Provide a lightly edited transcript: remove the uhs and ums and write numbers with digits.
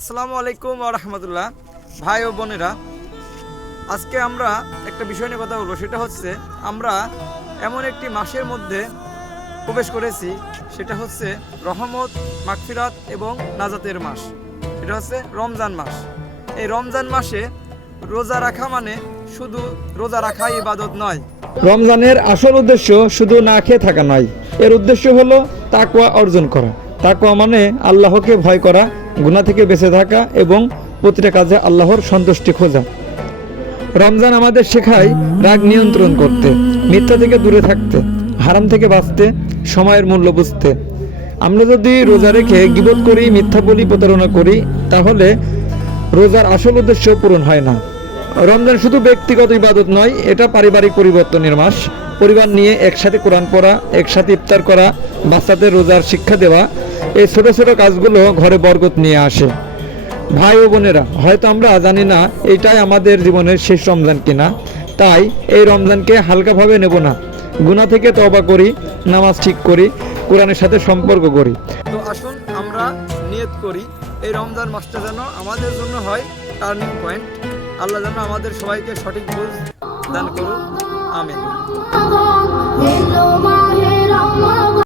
আসসালামু আলাইকুম ওয়া রাহমাতুল্লাহ। ভাই ও বোনেরা, আজকে আমরা একটা বিষয় নিয়ে কথা বলবো। সেটা হচ্ছে আমরা এমন একটি মাসের মধ্যে প্রবেশ করেছি, সেটা হচ্ছে রহমত, মাগফিরাত এবং নাজাতের মাস। সেটা হচ্ছে রমজান মাস। এই রমজান মাসে রোজা রাখা মানে শুধু রোজা রাখাই ইবাদত নয়। রমজানের আসল উদ্দেশ্য শুধু না খেয়ে থাকা নয়, এর উদ্দেশ্য হলো তাকওয়া অর্জন করা। তাকওয়া মানে আল্লাহকে ভয় করা, গুনাহ থেকে বেঁচে থাকা এবং প্রতিটা কাজে আল্লাহর সন্তুষ্টি খোঁজা। রমজান আমাদের শেখায় রাগ নিয়ন্ত্রণ করতে, মিথ্যা থেকে দূরে থাকতে, হারাম থেকে বাঁচতে, সময়ের মূল্য বুঝতে। আমরা যদি রোজা রেখে গীবত করি, মিথ্যা বলি, প্রতারণা করি, তাহলে রোজার আসল উদ্দেশ্য পূরণ হয় না। রমজান শুধু ব্যক্তিগত ইবাদত নয়, এটা পারিবারিক পরিবর্তনের মাস। পরিবার নিয়ে একসাথে কোরআন পড়া, একসাথে ইফতার করা, বাচ্চাদের রোজার শিক্ষা দেওয়া, এই ছোট ছোট কাজগুলো ঘরে বরকত নিয়ে আসে। ভাই ও বোনেরা, হয়তো আমরা জানি না এটাই আমাদের জীবনের শেষ রমজান কিনা, তাই এই রমজানকে হালকাভাবে নেব না। গুনাহ থেকে তওবা করি, নামাজ ঠিক করি, কোরআনের সাথে সম্পর্ক করি। তো আসুন আমরা নিয়ত করি, এই রমজান মাসটা যেন আমাদের জন্য হয় টার্নিং পয়েন্ট। আল্লাহ যেন আমাদের সবাইকে সঠিক বুঝ দান করুন। আমিন।